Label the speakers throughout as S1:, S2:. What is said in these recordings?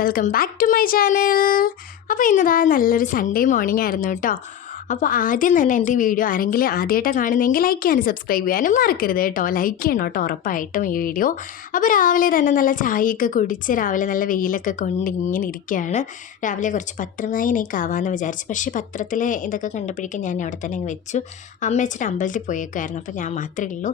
S1: Welcome back to my channel അപ്പോൾ ഇന്നതാ നല്ലൊരു സൺഡേ മോർണിംഗ് ആയിരുന്നു കേട്ടോ. അപ്പോൾ ആദ്യം തന്നെ എന്റെ വീഡിയോ ആരെങ്കിലും ആദ്യമായിട്ട് കാണുന്നെങ്കിൽ ലൈക്ക് ചെയ്യാനും സബ്സ്ക്രൈബ് ചെയ്യാനും മറക്കരുത് കേട്ടോ. ലൈക്ക് ചെയ്യണം കേട്ടോ ഉറപ്പായിട്ടും ഈ വീഡിയോ. അപ്പോൾ രാവിലെ തന്നെ നല്ല ചായയൊക്കെ കുടിച്ച് രാവിലെ നല്ല വെയിലൊക്കെ കൊണ്ട് ഇങ്ങനെ ഇരിക്കുകയാണ്. രാവിലെ കുറച്ച് പത്രം വായനയൊക്കെ ആവാമെന്ന് വിചാരിച്ചു. പക്ഷേ പത്രത്തിൽ ഇതൊക്കെ കണ്ടപ്പോഴേക്കും ഞാൻ അവിടെ തന്നെ വെച്ചു. അമ്മ വെച്ചിട്ട് അമ്പലത്തിൽ പോയേക്കുമായിരുന്നു അപ്പോൾ ഞാൻ മാത്രമേ ഉള്ളൂ.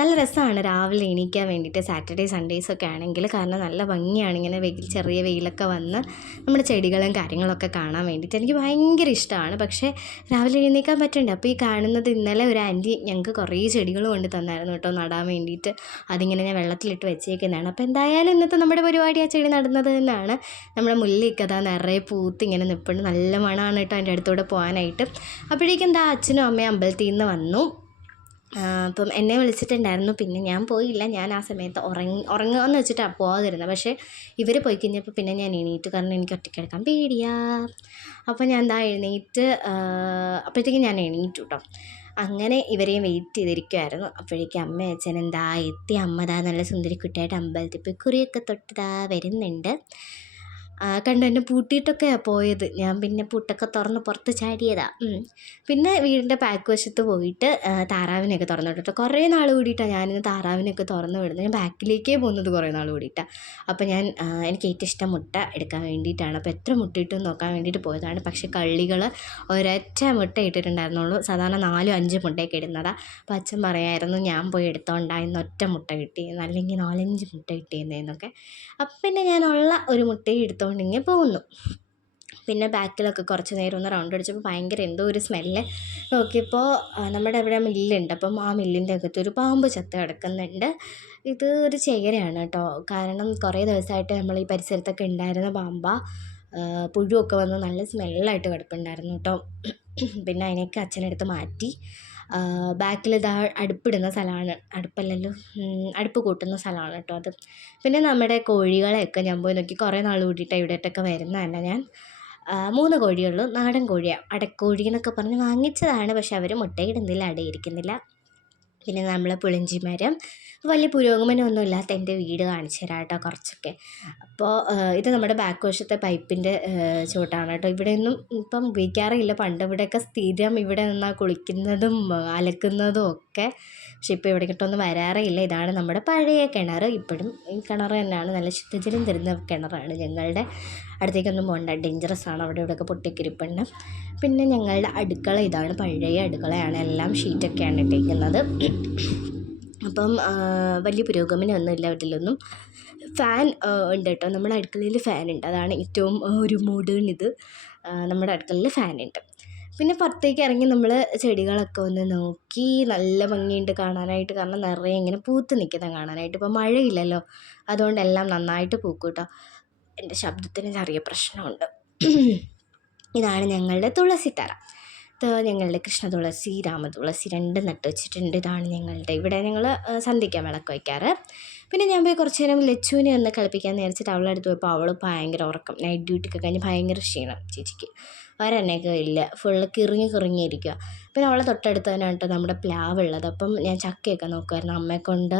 S1: നല്ല രസമാണ് രാവിലെ എണീക്കാൻ വേണ്ടിയിട്ട്. സാറ്റർഡേ സൺഡേസ് ഒക്കെ ആണെങ്കിൽ കാരണം നല്ല ഭംഗിയാണ് ഇങ്ങനെ വെയിൽ ചെറിയ വെയിലൊക്കെ വന്ന് നമ്മുടെ ചെടികളും കാര്യങ്ങളൊക്കെ കാണാൻ വേണ്ടിയിട്ട്. എനിക്ക് ഭയങ്കര ഇഷ്ടമാണ്. പക്ഷേ രാവിലെ എഴുന്നേക്കാൻ പറ്റണ്ടേ? അപ്പോൾ ഈ കാണുന്നത് ഇന്നലെ ഒരു ആന്റി ഞങ്ങൾക്ക് കുറേ ചെടികൾ കൊണ്ട് തന്നായിരുന്നു കേട്ടോ നടാൻ വേണ്ടിയിട്ട് അതിങ്ങനെ ഞാൻ വെള്ളത്തിലിട്ട് വെച്ചേക്കുന്നതാണ്. അപ്പോൾ എന്തായാലും ഇന്നത്തെ നമ്മുടെ പരിപാടി ആ ചെടി നടുന്നത് തന്നെയാണ്. നമ്മുടെ മുല്ലയൊക്കെ നിറയെ പൂത്ത് ഇങ്ങനെ നിൽപ്പുണ്ട് നല്ല മണമാണ് കേട്ടോ അതിന്റെ അടുത്തൂടെ പോകാനായിട്ട് അപ്പോഴേക്കും എന്താ അച്ഛനും അമ്മയും അമ്പലത്തിൽ നിന്ന് വന്നു. അപ്പം എന്നെ വിളിച്ചിട്ടുണ്ടായിരുന്നു. പിന്നെ ഞാൻ പോയില്ല. ഞാൻ ആ സമയത്ത് ഉറങ്ങി ഉറങ്ങുകയെന്ന് വെച്ചിട്ടാണ് പോകാതിരുന്നത് പക്ഷേ ഇവർ പോയി കഴിഞ്ഞപ്പോൾ പിന്നെ ഞാൻ എണീറ്റു. കാരണം എനിക്ക് ഒറ്റയ്ക്ക് കിടക്കാൻ പേടിയാ. അപ്പോൾ ഞാൻ എന്താ എഴുന്നേറ്റ് അപ്പോഴത്തേക്കും ഞാൻ എണീറ്റു കേട്ടോ അങ്ങനെ ഇവരെയും വെയിറ്റ് ചെയ്തിരിക്കുമായിരുന്നു അപ്പോഴേക്കും അമ്മ അച്ഛൻ എന്താ എത്തി അമ്മ ദാ നല്ല സുന്ദരിക്കുട്ടിയായിട്ട് അമ്പലത്തിൽ പോയി കുറിയൊക്കെ തൊട്ടതാ വരുന്നുണ്ട്. കണ്ടു എന്നെ പൂട്ടിയിട്ടൊക്കെയാണ് പോയത്. ഞാൻ പിന്നെ പൂട്ടൊക്കെ തുറന്ന് പുറത്ത് ചാടിയതാ. പിന്നെ വീടിന്റെ ബാക്ക് വശത്ത് പോയിട്ട് താറാവിനെയൊക്കെ തുറന്നു വിട്ടിട്ട് കുറേ നാൾ കൂടിയിട്ടാണ് ഞാനിന്ന് താറാവിനെയൊക്കെ തുറന്ന് വിടുന്നത്. ഞാൻ ബാക്കിലേക്കേ പോകുന്നത് കുറേ നാൾ കൂടിയിട്ടാണ് അപ്പോൾ ഞാൻ എനിക്ക് ഏറ്റവും ഇഷ്ടം മുട്ട എടുക്കാൻ വേണ്ടിയിട്ടാണ്. അപ്പോൾ എത്ര മുട്ട ഇട്ടെന്ന് നോക്കാൻ വേണ്ടിയിട്ട് പോയതാണ്. പക്ഷേ കള്ളികൾ ഒരൊറ്റ മുട്ട ഇട്ടിട്ടുണ്ടായിരുന്നുള്ളൂ. സാധാരണ നാലും അഞ്ച് മുട്ടയൊക്കെ ഇടുന്നതാണ് അപ്പോൾ അച്ഛൻ പറയായിരുന്നു ഞാൻ പോയി എടുത്തോണ്ടായിരുന്നു ഒറ്റ മുട്ട കിട്ടിയെന്ന്. അല്ലെങ്കിൽ നാലഞ്ച് മുട്ട കിട്ടിയെന്നൊക്കെ അപ്പം പിന്നെ ഞാനുള്ള ഒരു മുട്ടയും എടുത്തുകൊണ്ട് പോകുന്നു. പിന്നെ ബാക്കിലൊക്കെ കുറച്ച് നേരം ഒന്ന് റൗണ്ട് അടിച്ചപ്പോൾ ഭയങ്കര എന്തോ ഒരു സ്മെല്ല് നോക്കിയപ്പോൾ നമ്മുടെ അവിടെ മില്ലുണ്ട് അപ്പം ആ മില്ലിന്റെ അകത്ത് ഒരു പാമ്പ് ചത്ത് കിടക്കുന്നുണ്ട്. ഇത് ഒരു ചേരയാണ് കേട്ടോ. കാരണം കുറേ ദിവസമായിട്ട് നമ്മൾ ഈ പരിസരത്തൊക്കെ ഉണ്ടായിരുന്ന പാമ്പ പുഴുവൊക്കെ വന്ന് നല്ല സ്മെല്ലായിട്ട് കിടപ്പുണ്ടായിരുന്നു കേട്ടോ. പിന്നെ അതിനെയൊക്കെ അച്ഛനെടുത്ത് മാറ്റി. ബാക്കിൽ ഇതാ അടുപ്പിടുന്ന സ്ഥലമാണ്. അടുപ്പല്ലല്ലോ. അടുപ്പ് കൂട്ടുന്ന സ്ഥലമാണ് കേട്ടോ അത്. പിന്നെ നമ്മുടെ കോഴികളെയൊക്കെ ഞാൻ പോയി നോക്കി. കുറേ നാൾ കൂടിയിട്ടാണ് ഇവിടെയൊക്കെ വരുന്നതല്ല ഞാൻ. മൂന്ന് കോഴിയുള്ളൂ നാടൻ കോഴിയാണ് അടക്കോഴി എന്നൊക്കെ പറഞ്ഞ് വാങ്ങിച്ചതാണ്. പക്ഷെ അവർ മുട്ടയിടുന്നില്ല അടയിരിക്കുന്നില്ല. പിന്നെ നമ്മൾ പുളിഞ്ചി മരം വലിയ പുരോഗമനമൊന്നും ഇല്ലാത്ത എന്റെ വീട് കാണിച്ചു തരാം കേട്ടോ കുറച്ചൊക്കെ. അപ്പോൾ ഇത് നമ്മുടെ ബാക്ക് വശത്തെ പൈപ്പിന്റെ ചുവട്ടാണ് കേട്ടോ. ഇവിടെയൊന്നും ഇപ്പം ഉപയോഗിക്കാറില്ല പണ്ട് ഇവിടെയൊക്കെ സ്ഥിരം ഇവിടെ നിന്നാൽ കുളിക്കുന്നതും അലക്കുന്നതും ഒക്കെ. പക്ഷെ ഇപ്പോൾ ഇവിടെ കിട്ടൊന്നും വരാറേ ഇല്ല ഇതാണ് നമ്മുടെ പഴയ കിണർ ഇപ്പോഴും ഈ കിണർ തന്നെയാണ്. നല്ല ശുദ്ധജലം തരുന്ന കിണറാണ്. ഞങ്ങളുടെ അടുത്തേക്കൊന്നും പോകണ്ട. ഡേഞ്ചറസ് ആണ്. അവിടെ ഇവിടെയൊക്കെ പൊട്ടിക്കിരിപ്പുണ്ട്. പിന്നെ ഞങ്ങളുടെ അടുക്കള ഇതാണ്. പഴയ അടുക്കളയാണ്. എല്ലാം ഷീറ്റൊക്കെയാണ് ഇട്ടേക്കുന്നത്. അപ്പം വലിയ പുരോഗമനമൊന്നുമില്ല വീട്ടിലൊന്നും. ഫാൻ ഉണ്ട് കേട്ടോ. നമ്മുടെ അടുക്കളയിൽ ഫാൻ ഉണ്ട്. അതാണ് ഏറ്റവും ഒരു മോഡേൺ ഇത്. നമ്മുടെ അടുക്കളയിൽ ഫാൻ ഉണ്ട്. പിന്നെ പുറത്തേക്ക് ഇറങ്ങി നമ്മൾ ചെടികളൊക്കെ ഒന്ന് നോക്കി നല്ല ഭംഗിയുണ്ട് കാണാനായിട്ട്. കാരണം നിറയെ ഇങ്ങനെ പൂത്ത് നിൽക്കുന്നത് കാണാനായിട്ട്. ഇപ്പോൾ മഴയില്ലല്ലോ. അതുകൊണ്ട് എല്ലാം നന്നായിട്ട് പൂക്കും കേട്ടോ എന്റെ ശബ്ദത്തിന് ചെറിയ പ്രശ്നമുണ്ട്. ഇതാണ് ഞങ്ങളുടെ തുളസിത്തറ. ഇത് ഞങ്ങളുടെ കൃഷ്ണ തുളസി രാമ തുളസി രണ്ടും നട്ട് വെച്ചിട്ടുണ്ട്. ഇതാണ് ഞങ്ങളുടെ ഇവിടെ ഞങ്ങൾ സന്ധ്യയ്ക്ക് വിളക്ക് വയ്ക്കാറ്. പിന്നെ ഞാൻ പോയി കുറച്ച് നേരം ലച്ചുവിനെ ഒന്ന് കളിപ്പിക്കാൻ നേരിച്ചിട്ട് അവളെ അടുത്ത് പോയപ്പോൾ അവൾ ഭയങ്കര ഉറക്കം നൈറ്റ് ഡ്യൂട്ടിക്ക് കഴിഞ്ഞ് ഭയങ്കര ക്ഷീണം. ചേച്ചിക്ക് വരനൊക്കെ ഇല്ല ഫുള്ള് കിറുങ്ങി കിറുങ്ങിയിരിക്കുക പിന്നെ അവളെ തൊട്ടടുത്ത് തന്നെ നമ്മുടെ പ്ലാവ് ഉള്ളത് അപ്പം ഞാൻ ചക്കയൊക്കെ നോക്കുമായിരുന്നു അമ്മയെ കൊണ്ട്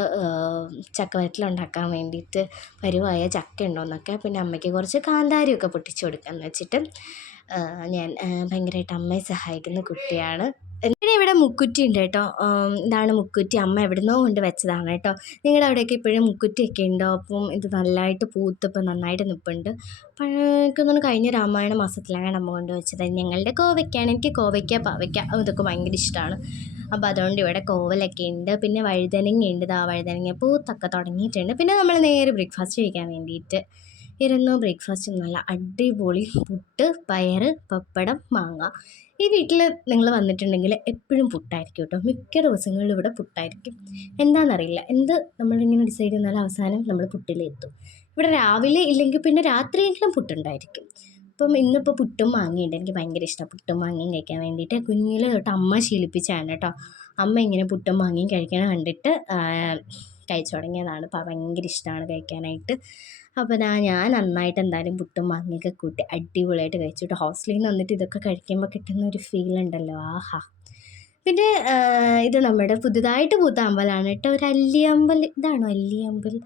S1: ചക്ക വരട്ടിലുണ്ടാക്കാൻ വേണ്ടിയിട്ട് വരുവായ ചക്ക ഉണ്ടോയെന്നൊക്കെ പിന്നെ അമ്മയ്ക്ക് കുറച്ച് കാന്താരിയൊക്കെ പൊട്ടിച്ച് കൊടുക്കാമെന്ന് വെച്ചിട്ട് ഞാൻ ഭയങ്കരമായിട്ട് അമ്മയെ സഹായിക്കുന്ന കുട്ടിയാണ്. പിന്നെ ഇവിടെ മുക്കുറ്റി ഉണ്ട് കേട്ടോ. ഇതാണ് മുക്കുറ്റി. അമ്മ എവിടുന്നോ കൊണ്ട് വെച്ചതാണ് കേട്ടോ. നിങ്ങളുടെ അവിടെയൊക്കെ ഇപ്പോഴും മുക്കുറ്റിയൊക്കെ ഉണ്ടോ? അപ്പം ഇത് നല്ലതായിട്ട് പൂത്തപ്പം നന്നായിട്ട് നിൽപ്പുണ്ട് പഴക്കൊന്നും കഴിഞ്ഞ രാമായണ മാസത്തിലാണ് അമ്മ കൊണ്ട് വെച്ചത്. ഞങ്ങളുടെ കോവയ്ക്കാണ്. എനിക്ക് കോവയ്ക്ക പാവയ്ക്ക ഇതൊക്കെ ഭയങ്കര ഇഷ്ടമാണ് അപ്പോൾ അതുകൊണ്ട് ഇവിടെ കോവലൊക്കെ ഉണ്ട്. പിന്നെ വഴുതനങ്ങ ഉണ്ട് ദാ വഴുതനങ്ങ പൂത്തൊക്കെ തുടങ്ങിയിട്ടുണ്ട്. പിന്നെ നമ്മൾ നേരെ ബ്രേക്ക്ഫാസ്റ്റ് കഴിക്കാൻ വേണ്ടിയിട്ട് ഇരുന്നു ബ്രേക്ക്ഫാസ്റ്റ് നല്ല അടിപൊളി പുട്ട് പയർ പപ്പടം മാങ്ങ. ഈ വീട്ടിൽ നിങ്ങൾ വന്നിട്ടുണ്ടെങ്കിൽ എപ്പോഴും പുട്ടായിരിക്കും കേട്ടോ മിക്ക ദിവസങ്ങളിലും ഇവിടെ പുട്ടായിരിക്കും. എന്താണെന്നറിയില്ല എന്ത് നമ്മളിങ്ങനെ ഡിസൈഡ് ചെയ്താൽ അവസാനം നമ്മൾ പുട്ടിലെത്തും. ഇവിടെ രാവിലെ ഇല്ലെങ്കിൽ പിന്നെ രാത്രിയെങ്കിലും പുട്ടുണ്ടായിരിക്കും. അപ്പം ഇന്നിപ്പോൾ പുട്ടും മാങ്ങയുണ്ട് എനിക്ക് ഭയങ്കര ഇഷ്ടമാണ് പുട്ടും മാങ്ങയും കഴിക്കാൻ വേണ്ടിയിട്ട്. കുഞ്ഞിൽ തൊട്ട് അമ്മ ശീലിപ്പിച്ചാണ് കേട്ടോ അമ്മ ഇങ്ങനെ പുട്ടും മാങ്ങയും കഴിക്കണം കണ്ടിട്ട് കഴിച്ചു തുടങ്ങിയതാണ് അപ്പോൾ ഭയങ്കര ഇഷ്ടമാണ് കഴിക്കാനായിട്ട്. അപ്പോൾ ഞാൻ ഞാൻ നന്നായിട്ട് എന്തായാലും പുട്ടും മാങ്ങയൊക്കെ കൂട്ടി അടിപൊളിയായിട്ട് കഴിച്ചു. കേട്ടോ ഹോസ്റ്റലിൽ നിന്ന് വന്നിട്ട് ഇതൊക്കെ കഴിക്കുമ്പോൾ കിട്ടുന്ന ഒരു ഫീൽ ഉണ്ടല്ലോ. ആഹാ. പിന്നെ ഇത് നമ്മുടെ പുതുതായിട്ട് പൂത്ത അമ്പലമാണ് കേട്ടോ. ഒരു അല്ലിയമ്പൽ ഇതാണോ അല്ലിയമ്പൽ?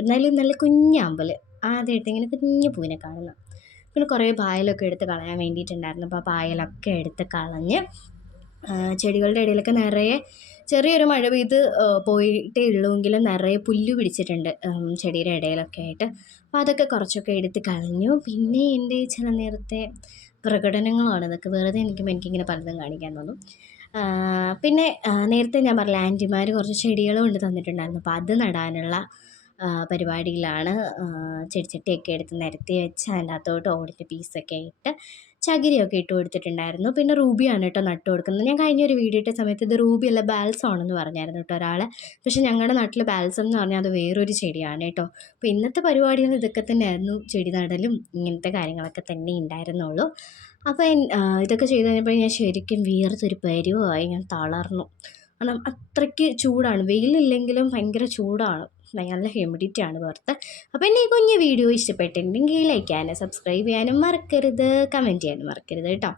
S1: എന്നാലും നല്ല കുഞ്ഞമ്പൽ ആദ്യമായിട്ട് ഇങ്ങനെ കുഞ്ഞു പൂവിനെ കാണുന്നത് പിന്നെ കുറേ പായലൊക്കെ എടുത്ത് കളയാൻ വേണ്ടിയിട്ടുണ്ടായിരുന്നു. അപ്പോൾ ആ പായലൊക്കെ എടുത്ത് കളഞ്ഞ് ചെടികളുടെ ഇടയിലൊക്കെ നിറയെ ചെറിയൊരു മഴ പെയ്ത് പോയിട്ടേ ഉള്ളൂവെങ്കിലും നിറയെ പുല്ല് പിടിച്ചിട്ടുണ്ട് ചെടിയുടെ ഇടയിലൊക്കെ ആയിട്ട്. അപ്പോൾ അതൊക്കെ കുറച്ചൊക്കെ എടുത്ത് കളഞ്ഞു. പിന്നെ എന്റെ ചില നേരത്തെ പ്രകടനങ്ങളാണ് ഇതൊക്കെ. വെറുതെ എനിക്ക് എനിക്കിങ്ങനെ പലതും കാണിക്കാൻ തോന്നും പിന്നെ നേരത്തെ ഞാൻ പറഞ്ഞില്ല ആന്റിമാർ കുറച്ച് ചെടികൾ കൊണ്ട് തന്നിട്ടുണ്ടായിരുന്നു. അപ്പോൾ അത് നടാനുള്ള പരിപാടിയിലാണ് ചെടിച്ചട്ടിയൊക്കെ എടുത്ത് നിരത്തി വെച്ച് അതിന്റെ അകത്തോട്ട് ഓടിന്റെ പീസൊക്കെ ഇട്ട് ചകിരിയൊക്കെ ഇട്ട് കൊടുത്തിട്ടുണ്ടായിരുന്നു. പിന്നെ റൂബിയാണ് കേട്ടോ നട്ടു കൊടുക്കുന്നത്. ഞാൻ കഴിഞ്ഞ ഒരു വീഡിയോ ഇട്ട സമയത്ത് ഇത് റൂബി അല്ല ബാൽസം ആണെന്ന് പറഞ്ഞായിരുന്നു കേട്ടോ ഒരാൾ പക്ഷേ ഞങ്ങളുടെ നാട്ടിൽ ബാൽസം എന്ന് പറഞ്ഞാൽ അത് വേറൊരു ചെടിയാണ് കേട്ടോ. അപ്പോൾ ഇന്നത്തെ പരിപാടികൾ ഇതൊക്കെ തന്നെയായിരുന്നു. ചെടി നടലും ഇങ്ങനത്തെ കാര്യങ്ങളൊക്കെ തന്നെ ഉണ്ടായിരുന്നുള്ളൂ. അപ്പോൾ ഇതൊക്കെ ചെയ്തു കഴിഞ്ഞപ്പോൾ ഞാൻ ശരിക്കും വിയർത്തൊരു പരുവമായി ഞാൻ തളർന്നു. കാരണം അത്രയ്ക്ക് ചൂടാണ്. വെയിലില്ലെങ്കിലും ഭയങ്കര ചൂടാണ്. നല്ല ഹ്യൂമിഡിറ്റി ആണ് പുറത്ത്. അപ്പോൾ എന്റെ ഈ കുഞ്ഞു വീഡിയോ ഇഷ്ടപ്പെട്ടിട്ടുണ്ടെങ്കിൽ ലൈക്ക് ചെയ്യാനും സബ്സ്ക്രൈബ് ചെയ്യാനും മറക്കരുത്. കമന്റ് ചെയ്യാനും മറക്കരുത് കേട്ടോ.